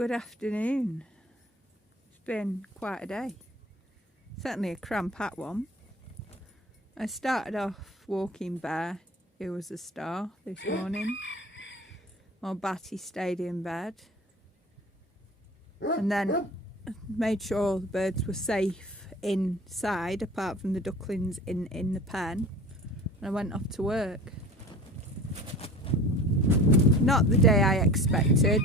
Good afternoon. It's been quite a day. Certainly a cram-packed one. I started off walking Bear, who was a star this morning, while Batty stayed in bed. And then made sure all the birds were safe inside, apart from the ducklings in the pen. And I went off to work. Not the day I expected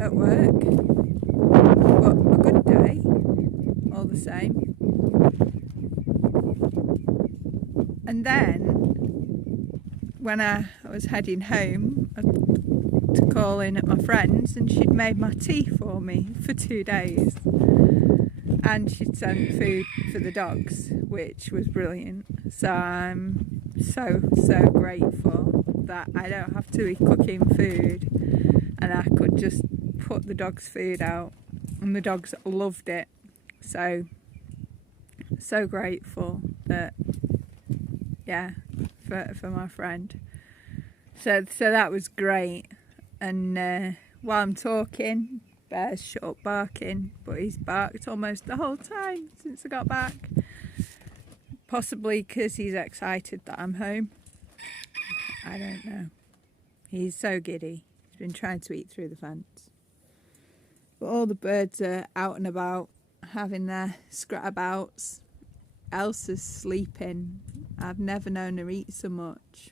at work, but a good day all the same. And then when I was heading home to call in at my friend's, and she'd made my tea for me for 2 days, and she'd sent food for the dogs, which was brilliant. So I'm so grateful that I don't have to be cooking food, and I could just put the dogs' food out, and the dogs loved it. So grateful that, yeah, for my friend. So that was great. And while I'm talking, Bear's shut up barking, but he's barked almost the whole time since I got back. Possibly because he's excited that I'm home. I don't know. He's so giddy. He's been trying to eat through the fence. But all the birds are out and about, having their scrattabouts. Elsa's sleeping. I've never known her eat so much.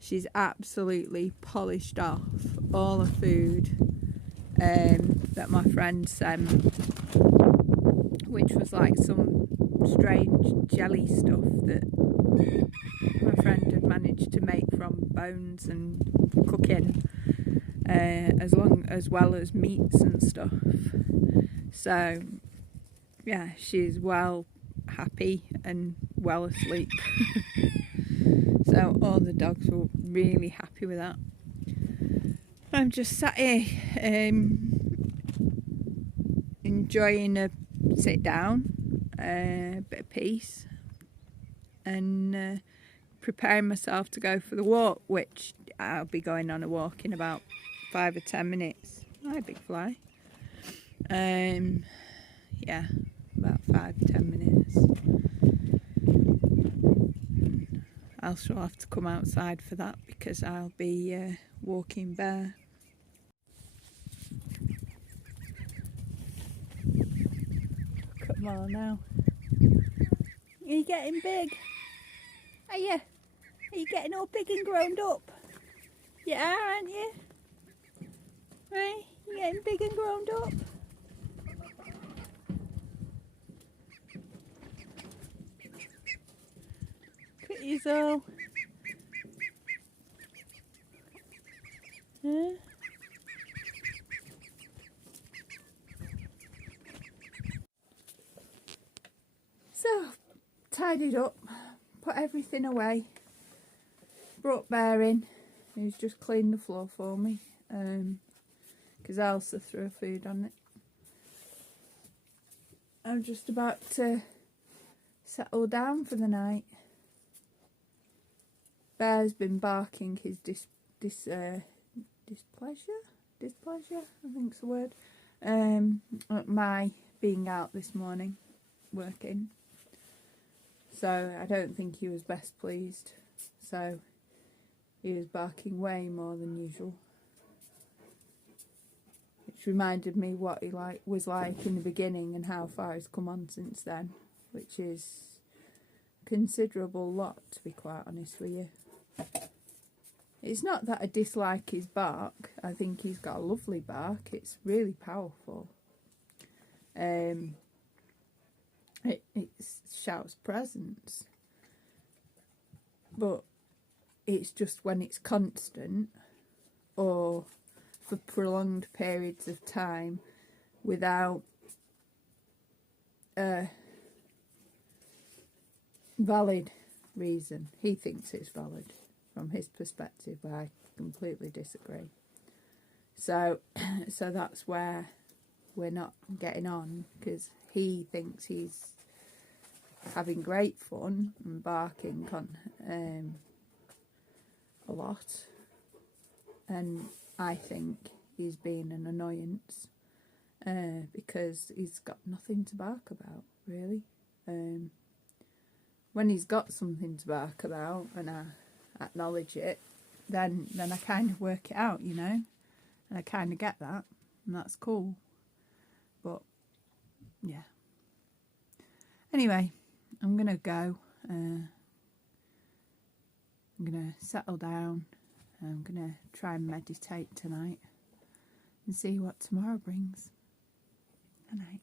She's absolutely polished off all her food that my friend sent, which was like some strange jelly stuff that my friend had managed to make from bones and cooking, as well as meats and stuff. So yeah, she's well happy and well asleep. So all the dogs were really happy with that. I'm just sat here enjoying a sit down, a bit of peace, and preparing myself to go for the walk, which I'll be going on a walk in about 5 or 10 minutes. Hi, big fly. Yeah, about 5 or 10 minutes. I shall have to come outside for that because I'll be walking Bear. Come on now. Are you getting big? Are you? Are you getting all big and grown up? You are, aren't you? Right? You getting big and grown up? Look at you all. Huh? So, tidied up, put everything away, brought Bear in, who's just cleaned the floor for me, because Elsa threw her food on it. I'm just about to settle down for the night. Bear's been barking his displeasure, I think's the word, at my being out this morning working. So I don't think he was best pleased. So he was barking way more than usual, which reminded me what he was like in the beginning and how far he's come on since then, which is a considerable lot, to be quite honest with you. It's not that I dislike his bark. I think he's got a lovely bark. It's really powerful. It shouts presence, but it's just when it's constant or for prolonged periods of time without a valid reason. He thinks it's valid from his perspective, but I completely disagree. So that's where we're not getting on, because he thinks he's having great fun and barking a lot, and I think he's being an annoyance, because he's got nothing to bark about, really. When he's got something to bark about and I acknowledge it, then I kind of work it out, you know, and I kind of get that, and that's cool. But yeah. Anyway, I'm gonna go. I'm gonna settle down. I'm gonna try and meditate tonight and see what tomorrow brings. Good night.